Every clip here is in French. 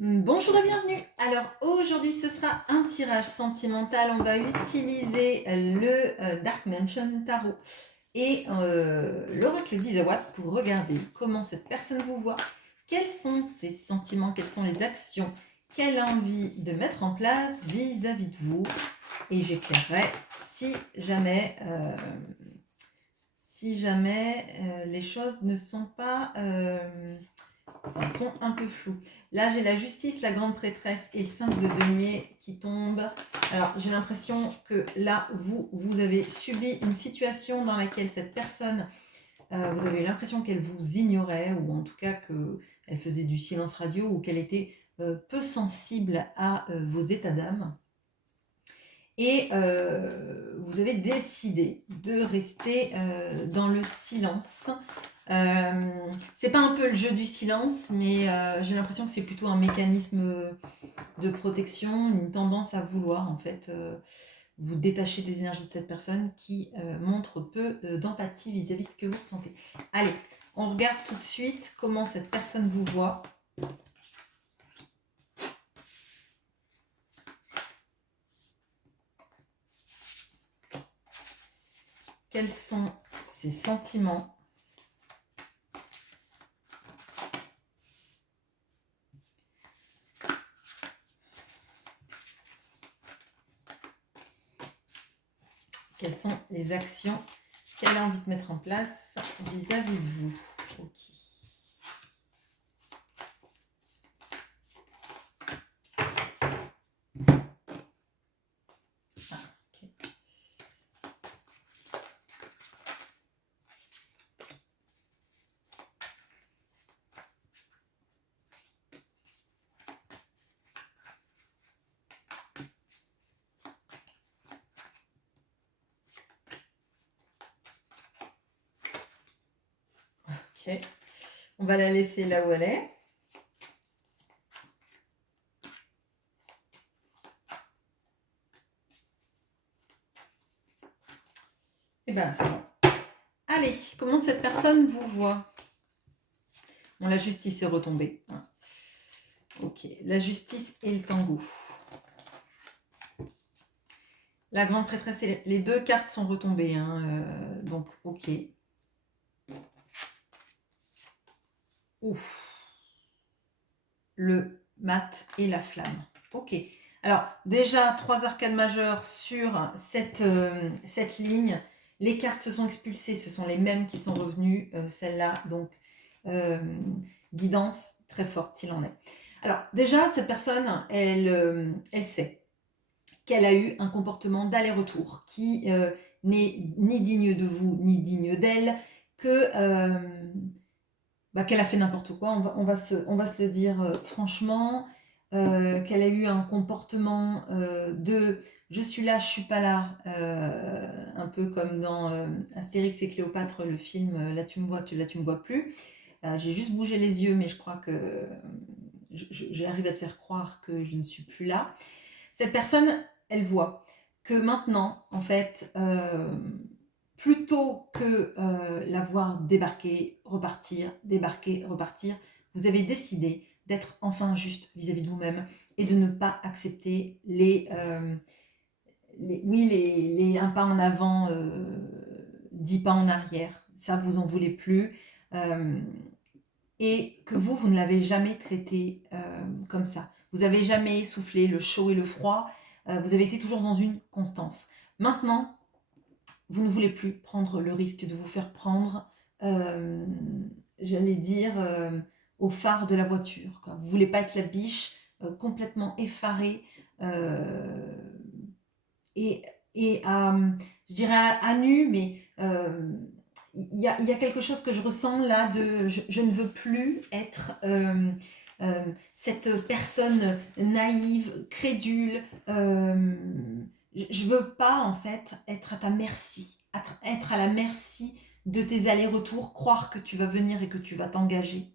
Bonjour et bienvenue. Alors aujourd'hui ce sera un tirage sentimental. On va utiliser le Dark Mansion Tarot et l'Oracle d'Isawa pour regarder comment cette personne vous voit, quels sont ses sentiments, quelles sont les actions qu'elle a envie de mettre en place vis-à-vis de vous. Et j'éclairerai si jamais, les choses ne sont pas... Enfin, sont un peu floues. Là, j'ai la justice, la grande prêtresse et le 5 de denier qui tombent. Alors, j'ai l'impression que là, vous avez subi une situation dans laquelle cette personne, vous avez l'impression qu'elle vous ignorait, ou en tout cas qu'elle faisait du silence radio, ou qu'elle était peu sensible à vos états d'âme. Et vous avez décidé de rester dans le silence. C'est pas un peu le jeu du silence, mais j'ai l'impression que c'est plutôt un mécanisme de protection, une tendance à vouloir en fait vous détacher des énergies de cette personne qui montre peu d'empathie vis-à-vis de ce que vous ressentez. Allez, on regarde tout de suite comment cette personne vous voit. Quels sont ses sentiments? Quelles sont les actions qu'elle a envie de mettre en place vis-à-vis de vous? Ok. Ok. On va la laisser là où elle est. Et bien, c'est bon. Allez, comment cette personne vous voit? Bon, la justice est retombée. Ok, la justice et le tango. La grande prêtresse, et les deux cartes sont retombées. Donc, ok. Ouf. Le mat et la flamme. Ok. Alors, déjà, 3 arcades majeures sur cette ligne. Les cartes se sont expulsées. Ce sont les mêmes qui sont revenues. Celle-là, donc, guidance très forte s'il en est. Alors, déjà, cette personne, elle sait qu'elle a eu un comportement d'aller-retour qui n'est ni digne de vous, ni digne d'elle, qu'elle a fait n'importe quoi, on va se le dire franchement, qu'elle a eu un comportement de je suis là, je suis pas là, un peu comme dans Astérix et Cléopâtre, le film là tu me vois, là tu me vois plus. J'ai juste bougé les yeux, mais je crois que j'arrive à te faire croire que je ne suis plus là. Cette personne, elle voit que maintenant, en fait, plutôt que la voir débarquer, repartir, débarquer, repartir, vous avez décidé d'être enfin juste vis-à-vis de vous-même et de ne pas accepter les un pas en avant, 10 pas en arrière. Ça, vous en voulez plus. Et que vous ne l'avez jamais traité comme ça. Vous n'avez jamais soufflé le chaud et le froid. Vous avez été toujours dans une constance. Maintenant, vous ne voulez plus prendre le risque de vous faire prendre, j'allais dire, au phare de la voiture, quoi. Vous ne voulez pas être la biche complètement effarée et, je dirais à nu, mais il y a quelque chose que je ressens là de je ne veux plus être cette personne naïve, crédule. Je veux pas en fait être à ta merci, être à la merci de tes allers-retours, croire que tu vas venir et que tu vas t'engager.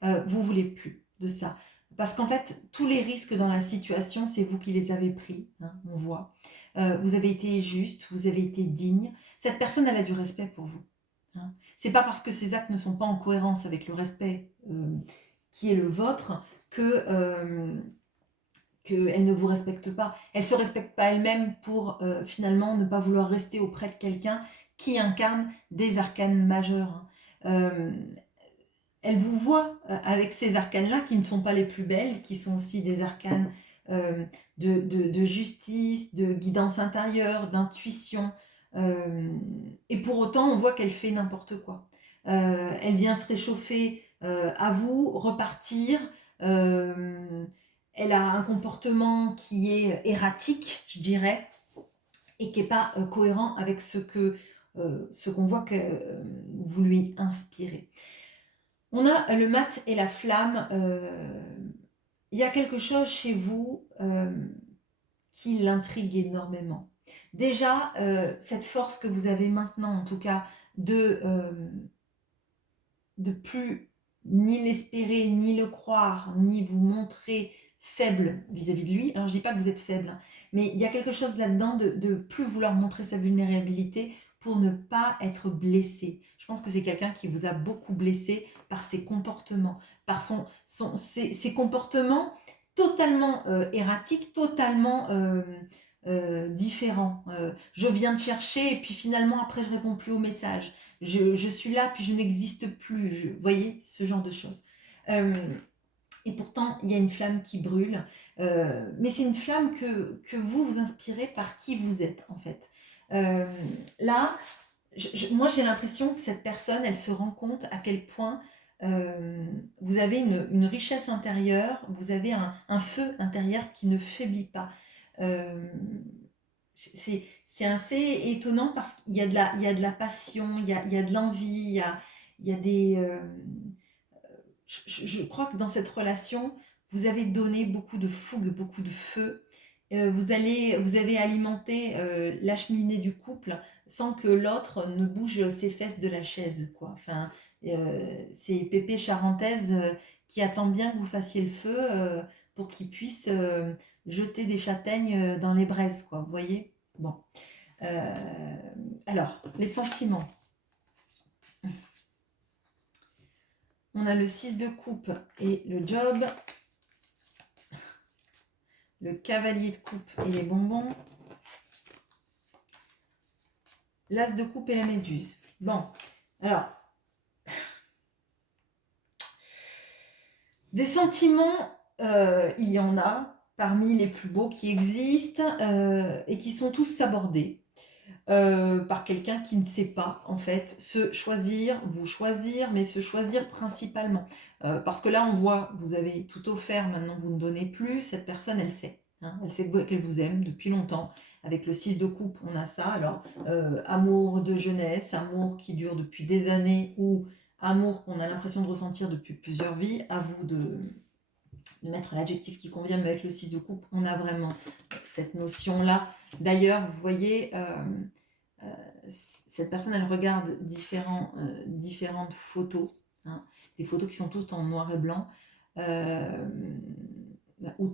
Vous voulez plus de ça. Parce qu'en fait, tous les risques dans la situation, c'est vous qui les avez pris, on voit. Vous avez été juste, vous avez été digne. Cette personne, elle a du respect pour vous. C'est pas parce que ses actes ne sont pas en cohérence avec le respect qui est le vôtre qu'elle ne vous respecte pas. Elle ne se respecte pas elle-même pour finalement ne pas vouloir rester auprès de quelqu'un qui incarne des arcanes majeurs. Elle vous voit avec ces arcanes-là qui ne sont pas les plus belles, qui sont aussi des arcanes de justice, de guidance intérieure, d'intuition. Et pour autant, on voit qu'elle fait n'importe quoi. Elle vient se réchauffer à vous, repartir. Elle a un comportement qui est erratique, je dirais, et qui n'est pas cohérent avec ce qu'on voit que vous lui inspirez. On a le mat et la flamme. Il y a quelque chose chez vous qui l'intrigue énormément. Déjà, cette force que vous avez maintenant, en tout cas, de plus ni l'espérer, ni le croire, ni vous montrer faible vis-à-vis de lui. Alors, je dis pas que vous êtes faible, hein, mais il y a quelque chose là-dedans de plus vouloir montrer sa vulnérabilité pour ne pas être blessé. Je pense que c'est quelqu'un qui vous a beaucoup blessé par ses comportements, par ses comportements totalement erratiques, totalement différents. Je viens te chercher et puis finalement après je réponds plus au message. Je suis là puis je n'existe plus. Vous voyez, ce genre de choses. Et pourtant, il y a une flamme qui brûle. Mais c'est une flamme que vous inspirez par qui vous êtes, en fait. Là, moi, j'ai l'impression que cette personne, elle se rend compte à quel point vous avez une richesse intérieure, vous avez un feu intérieur qui ne faiblit pas. C'est assez étonnant parce qu'il y a de la passion, il y a de l'envie, il y a des... je crois que dans cette relation, vous avez donné beaucoup de fougue, beaucoup de feu. Vous avez alimenté la cheminée du couple sans que l'autre ne bouge ses fesses de la chaise, quoi. Enfin, c'est Pépé Charentaise qui attend bien que vous fassiez le feu pour qu'il puisse jeter des châtaignes dans les braises, quoi. Vous voyez? Bon. Alors, les sentiments. On a le 6 de coupe et le job. Le cavalier de coupe et les bonbons. L'as de coupe et la méduse. Bon, alors. Des sentiments, il y en a parmi les plus beaux qui existent et qui sont tous sabordés. Par quelqu'un qui ne sait pas en fait se choisir, vous choisir, mais se choisir principalement. Parce que là on voit, vous avez tout offert, maintenant vous ne donnez plus, cette personne elle sait. Hein, elle sait qu'elle vous aime depuis longtemps. Avec le 6 de coupe, on a ça. Alors, amour de jeunesse, amour qui dure depuis des années ou amour qu'on a l'impression de ressentir depuis plusieurs vies. À vous de mettre l'adjectif qui convient, mais avec le 6 de coupe, on a vraiment cette notion-là. D'ailleurs, vous voyez, cette personne, elle regarde différentes photos, hein, des photos qui sont toutes en noir et blanc,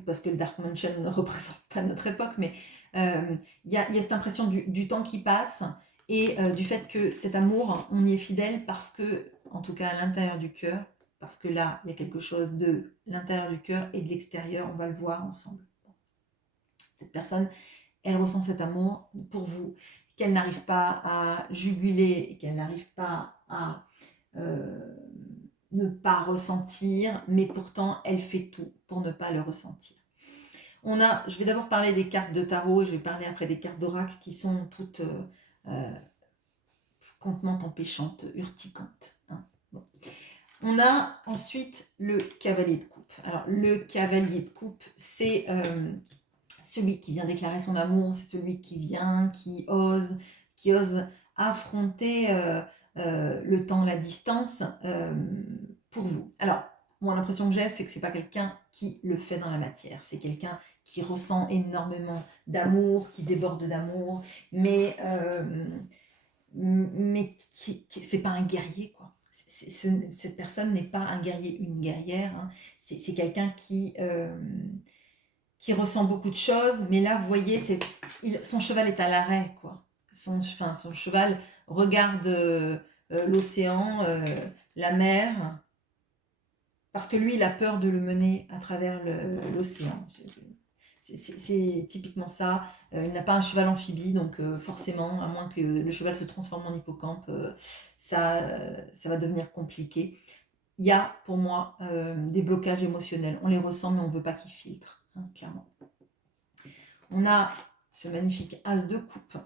parce que le Dark Mansion ne représente pas notre époque, mais il y a cette impression du temps qui passe et du fait que cet amour, on y est fidèle parce que, en tout cas à l'intérieur du cœur, parce que là, il y a quelque chose de l'intérieur du cœur et de l'extérieur, on va le voir ensemble. Cette personne, elle ressent cet amour pour vous, qu'elle n'arrive pas à juguler et qu'elle n'arrive pas à ne pas ressentir, mais pourtant, elle fait tout pour ne pas le ressentir. Je vais d'abord parler des cartes de tarot, et je vais parler après des cartes d'oracle qui sont toutes contenantes, empêchantes, urticantes. Hein. Bon. On a ensuite le cavalier de coupe. Alors, le cavalier de coupe, c'est celui qui vient déclarer son amour, c'est celui qui ose affronter le temps, la distance pour vous. Alors, moi, l'impression que j'ai, c'est que c'est pas quelqu'un qui le fait dans la matière. C'est quelqu'un qui ressent énormément d'amour, qui déborde d'amour, mais c'est pas un guerrier, quoi. Cette personne n'est pas un guerrier, une guerrière. Hein. C'est quelqu'un qui ressent beaucoup de choses, mais là, vous voyez, son cheval est à l'arrêt, quoi. Son cheval regarde l'océan, la mer, parce que lui, il a peur de le mener à travers l'océan. C'est typiquement ça. Il n'a pas un cheval amphibie, donc forcément, à moins que le cheval se transforme en hippocampe, ça va devenir compliqué. Il y a pour moi des blocages émotionnels. On les ressent, mais on ne veut pas qu'ils filtrent, hein, clairement. On a ce magnifique as de coupe.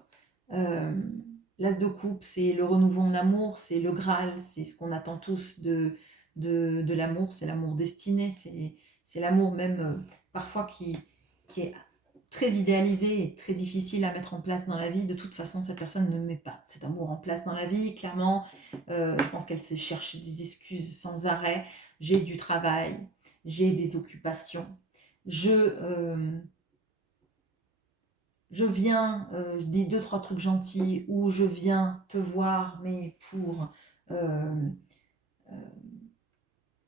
L'as de coupe, c'est le renouveau en amour, c'est le Graal, c'est ce qu'on attend tous de l'amour, c'est l'amour destiné, c'est l'amour même parfois qui est très idéalisé et très difficile à mettre en place dans la vie. De toute façon, cette personne ne met pas cet amour en place dans la vie, clairement. Je pense qu'elle se cherche des excuses sans arrêt. J'ai du travail, j'ai des occupations, je viens, je dis 2-3 trucs gentils, ou je viens te voir, mais euh, euh,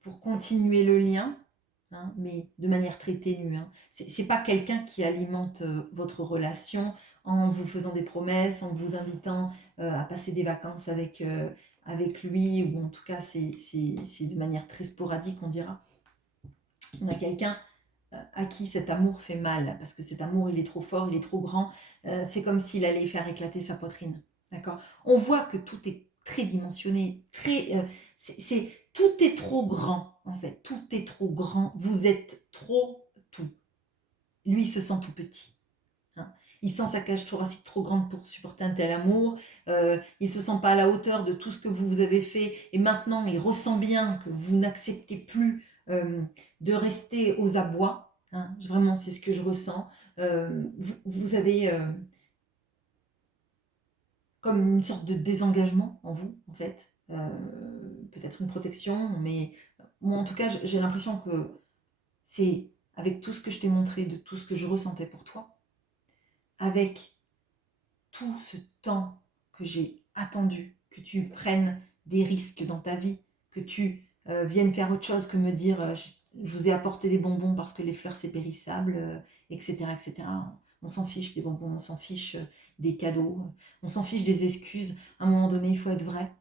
pour continuer le lien, hein, mais de manière très ténue. Hein. C'est pas quelqu'un qui alimente votre relation en vous faisant des promesses, en vous invitant à passer des vacances avec lui, ou en tout cas c'est de manière très sporadique, on dira. On a quelqu'un à qui cet amour fait mal, parce que cet amour, il est trop fort, il est trop grand, c'est comme s'il allait faire éclater sa poitrine. D'accord? On voit que tout est très dimensionné, tout est trop grand, en fait. Tout est trop grand. Vous êtes trop tout. Lui, il se sent tout petit. Hein. Il sent sa cage thoracique trop grande pour supporter un tel amour. Il ne se sent pas à la hauteur de tout ce que vous avez fait. Et maintenant, il ressent bien que vous n'acceptez plus de rester aux abois. Hein. Vraiment, c'est ce que je ressens. Vous avez comme une sorte de désengagement en vous, en fait. Peut-être une protection, mais moi, en tout cas, j'ai l'impression que c'est avec tout ce que je t'ai montré, de tout ce que je ressentais pour toi, avec tout ce temps que j'ai attendu, que tu prennes des risques dans ta vie, que tu viennes faire autre chose que me dire je vous ai apporté des bonbons parce que les fleurs c'est périssable, etc., etc. On s'en fiche des bonbons, on s'en fiche des cadeaux, on s'en fiche des excuses. À un moment donné, il faut être vrai.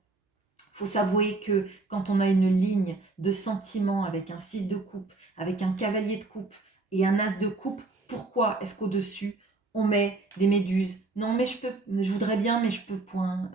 Il faut s'avouer que quand on a une ligne de sentiments avec un 6 de coupe, avec un cavalier de coupe et un as de coupe, pourquoi est-ce qu'au-dessus, on met des méduses? Non, mais je voudrais bien, mais je peux point.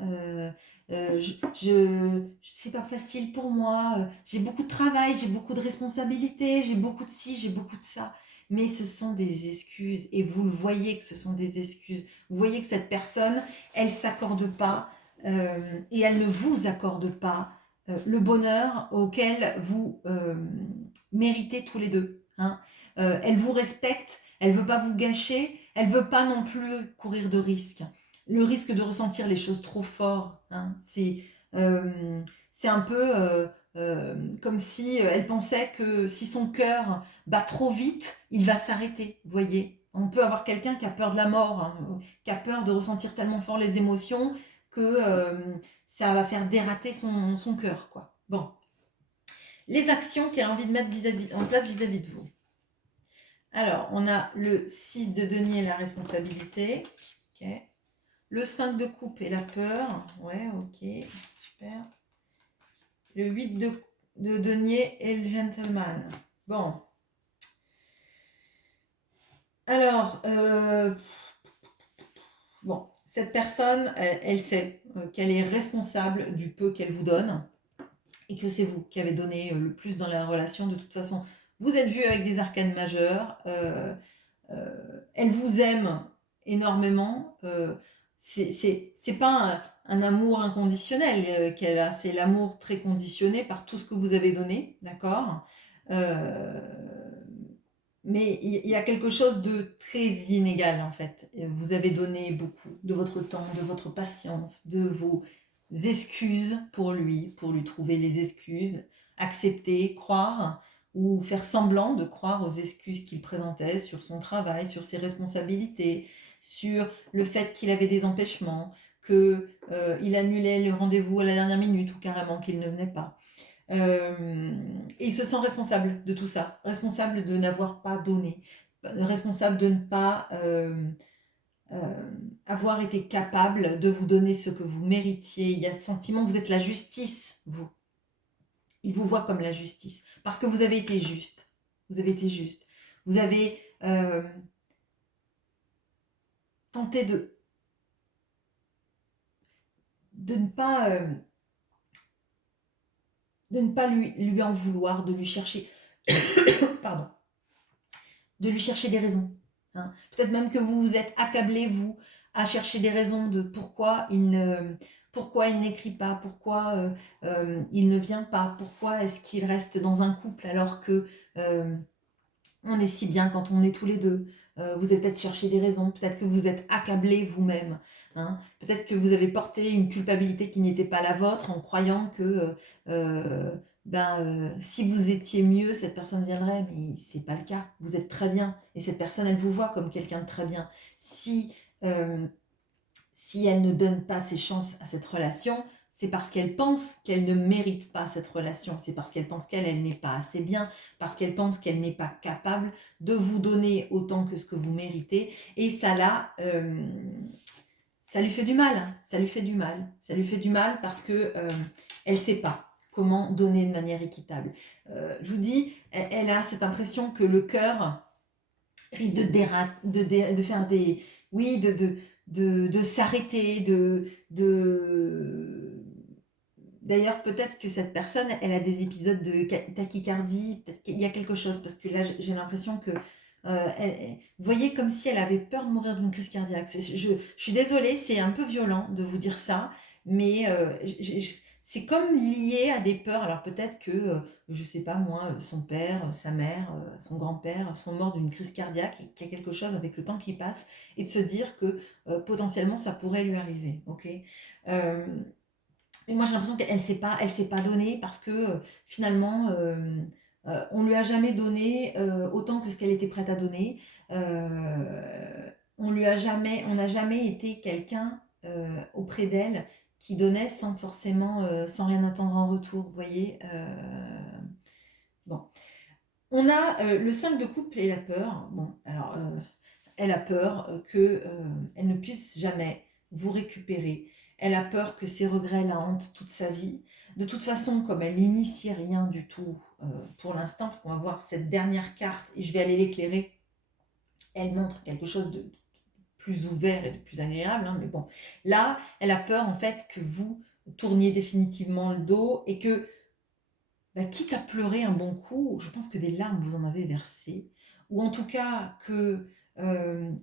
C'est pas facile pour moi. J'ai beaucoup de travail, j'ai beaucoup de responsabilités, j'ai beaucoup de ci, j'ai beaucoup de ça. Mais ce sont des excuses et vous le voyez que ce sont des excuses. Vous voyez que cette personne, elle s'accorde pas et elle ne vous accorde pas le bonheur auquel vous méritez tous les deux. Hein. Elle vous respecte, elle veut pas vous gâcher, elle veut pas non plus courir de risques. Le risque de ressentir les choses trop fort, hein, c'est un peu comme si elle pensait que si son cœur bat trop vite, il va s'arrêter. Vous voyez, on peut avoir quelqu'un qui a peur de la mort, hein, qui a peur de ressentir tellement fort les émotions que ça va faire dérater son cœur, quoi. Bon. Les actions qu'elle a envie de mettre en place vis-à-vis de vous. Alors, on a le 6 de denier, la responsabilité. Ok. Le 5 de coupe et la peur. Ouais, ok, super. Le 8 de denier et le gentleman. Bon. Alors, bon, cette personne, elle sait qu'elle est responsable du peu qu'elle vous donne et que c'est vous qui avez donné le plus dans la relation. De toute façon, vous êtes vu avec des arcanes majeures. Elle vous aime énormément. C'est pas un amour inconditionnel qu'elle a, c'est l'amour très conditionné par tout ce que vous avez donné, d'accord. Euh, mais il y a quelque chose de très inégal en fait. Vous avez donné beaucoup de votre temps, de votre patience, de vos excuses pour lui trouver les excuses, accepter, croire ou faire semblant de croire aux excuses qu'il présentait sur son travail, sur ses responsabilités, sur le fait qu'il avait des empêchements, qu'il annulait le rendez-vous à la dernière minute ou carrément qu'il ne venait pas. Et il se sent responsable de tout ça, responsable de n'avoir pas donné, responsable de ne pas avoir été capable de vous donner ce que vous méritiez. Il y a ce sentiment que vous êtes la justice, vous. Il vous voit comme la justice. Parce que vous avez été juste. Vous avez été juste. Vous avez tenté de ne pas, lui en vouloir, de lui chercher, pardon, de lui chercher des raisons. Hein. Peut-être même que vous vous êtes accablé, vous, à chercher des raisons de pourquoi il n'écrit pas, pourquoi il ne vient pas, pourquoi est-ce qu'il reste dans un couple alors que on est si bien quand on est tous les deux. Vous avez peut-être cherché des raisons, peut-être que vous êtes accablé vous-même. Hein. Peut-être que vous avez porté une culpabilité qui n'était pas la vôtre en croyant que si vous étiez mieux, cette personne viendrait, mais c'est pas le cas. Vous êtes très bien et cette personne, elle vous voit comme quelqu'un de très bien. Si elle ne donne pas ses chances à cette relation, c'est parce qu'elle pense qu'elle ne mérite pas cette relation. C'est parce qu'elle pense qu'elle n'est pas assez bien, parce qu'elle pense qu'elle n'est pas capable de vous donner autant que ce que vous méritez. Et ça, là, ça lui fait du mal. Hein. Ça lui fait du mal. Ça lui fait du mal parce que elle ne sait pas comment donner de manière équitable. Je vous dis, elle a cette impression que le cœur risque de faire des... Oui, de s'arrêter, D'ailleurs, peut-être que cette personne, elle a des épisodes de tachycardie, peut-être qu'il y a quelque chose, parce que là, j'ai l'impression que... vous voyez, comme si elle avait peur de mourir d'une crise cardiaque. Je suis désolée, c'est un peu violent de vous dire ça, mais c'est comme lié à des peurs. Alors peut-être que, je sais pas moi, son père, sa mère, son grand-père sont morts d'une crise cardiaque et qu'il y a quelque chose avec le temps qui passe et de se dire que potentiellement ça pourrait lui arriver. Ok. Et moi j'ai l'impression qu'elle s'est pas donnée parce que finalement on lui a jamais donné autant que ce qu'elle était prête à donner. On n'a jamais été quelqu'un auprès d'elle qui donnait sans forcément, sans rien attendre en retour, vous voyez. Bon. On a le 5 de coupe et la peur. Bon, alors, elle a peur elle ne puisse jamais vous récupérer. Elle a peur que ses regrets la hantent toute sa vie. De toute façon, comme elle n'initie rien du tout pour l'instant, parce qu'on va voir cette dernière carte et je vais aller l'éclairer, elle montre quelque chose de plus ouvert et de plus agréable. Hein, mais bon, là, elle a peur en fait que vous tourniez définitivement le dos et que quitte à pleurer un bon coup, je pense que des larmes vous en avez versé, ou en tout cas que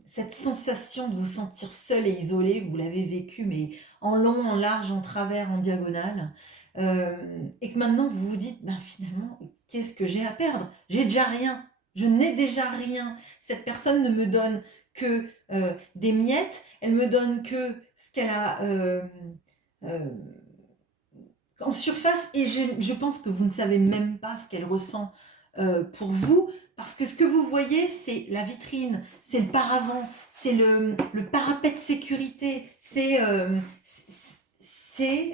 cette sensation de vous sentir seul et isolé, vous l'avez vécu, mais en long, en large, en travers, en diagonale, et que maintenant vous vous dites, finalement, qu'est-ce que j'ai à perdre? J'ai déjà rien, je n'ai déjà rien. Cette personne ne me donne que des miettes, elle me donne que ce qu'elle a... euh, en surface et je pense que vous ne savez même pas ce qu'elle ressent pour vous parce que ce que vous voyez c'est la vitrine, c'est le paravent, c'est le parapet de sécurité, c'est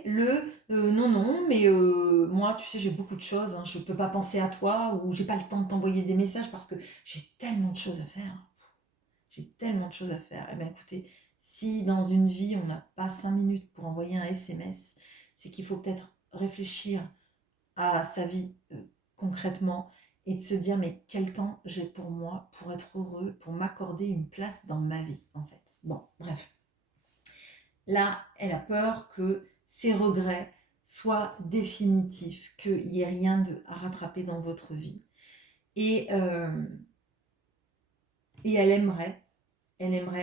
le non non mais moi tu sais j'ai beaucoup de choses, hein, je peux pas penser à toi ou j'ai pas le temps de t'envoyer des messages parce que j'ai tellement de choses à faire. J'ai tellement de choses à faire. Eh bien, écoutez, si dans une vie, on n'a pas 5 minutes pour envoyer un SMS, c'est qu'il faut peut-être réfléchir à sa vie concrètement et de se dire, mais quel temps j'ai pour moi, pour être heureux, pour m'accorder une place dans ma vie, en fait. Bon, bref. Là, elle a peur que ses regrets soient définitifs, qu'il n'y ait rien à rattraper dans votre vie. Et elle aimerait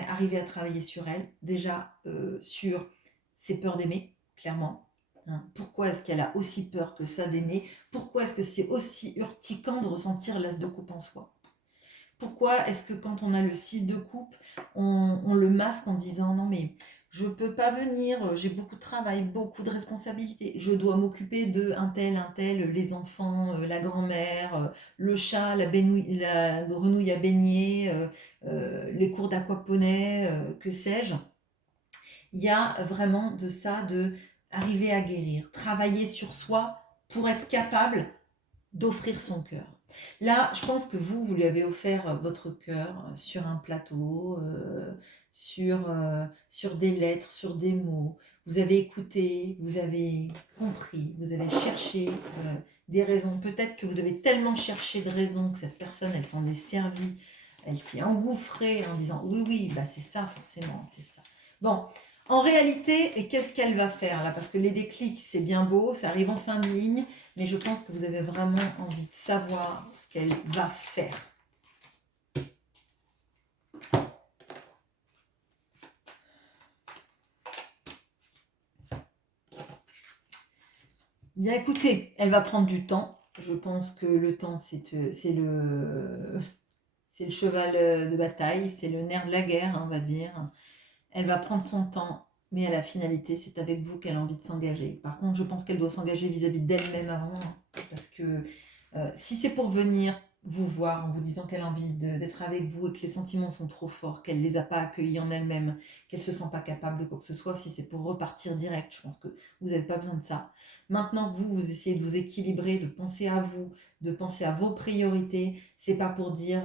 arriver à travailler sur elle, déjà sur ses peurs d'aimer, clairement. Hein. Pourquoi est-ce qu'elle a aussi peur que ça d'aimer? Pourquoi est-ce que c'est aussi urticant de ressentir l'as de coupe en soi? Pourquoi est-ce que quand on a le 6 de coupe, on le masque en disant non mais je peux pas venir, j'ai beaucoup de travail, beaucoup de responsabilités, je dois m'occuper de un tel, les enfants, la grand-mère, le chat, la grenouille à baigner, les cours d'aquaponais, que sais-je. Il y a vraiment de ça, de arriver à guérir, travailler sur soi pour être capable d'offrir son cœur. Là, je pense que vous lui avez offert votre cœur sur un plateau, sur des lettres, sur des mots. Vous avez écouté, vous avez compris, vous avez cherché des raisons. Peut-être que vous avez tellement cherché de raisons que cette personne, elle s'en est servie, elle s'est engouffrée en disant oui, oui, bah c'est ça forcément, c'est ça. Bon, en réalité, et qu'est-ce qu'elle va faire là? Parce que les déclics, c'est bien beau, ça arrive en fin de ligne, mais je pense que vous avez vraiment envie de savoir ce qu'elle va faire. Bien écoutez, elle va prendre du temps. Je pense que le temps, c'est le cheval de bataille, c'est le nerf de la guerre, on va dire. Elle va prendre son temps, mais à la finalité, c'est avec vous qu'elle a envie de s'engager. Par contre, je pense qu'elle doit s'engager vis-à-vis d'elle-même avant, parce que si c'est pour venir vous voir en vous disant qu'elle a envie d'être avec vous et que les sentiments sont trop forts, qu'elle ne les a pas accueillis en elle-même, qu'elle ne se sent pas capable de quoi que ce soit, si c'est pour repartir direct, je pense que vous n'avez pas besoin de ça. Maintenant que vous essayez de vous équilibrer, de penser à vous, de penser à vos priorités, c'est pas pour dire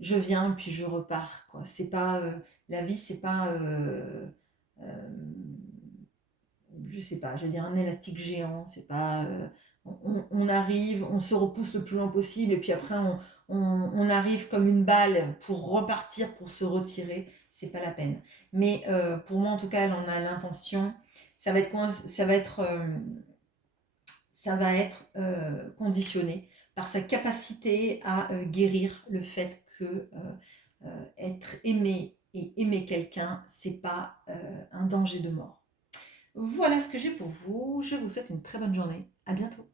je viens puis je repars, quoi. C'est pas la vie, c'est pas euh, je sais pas, j'allais dire un élastique géant, c'est pas on arrive, on se repousse le plus loin possible et puis après on arrive comme une balle pour repartir, pour se retirer, c'est pas la peine. Mais pour moi en tout cas, elle en a l'intention. Ça va être conditionné par sa capacité à guérir le fait que être aimé et aimer quelqu'un, c'est pas un danger de mort. Voilà ce que j'ai pour vous. Je vous souhaite une très bonne journée. À bientôt.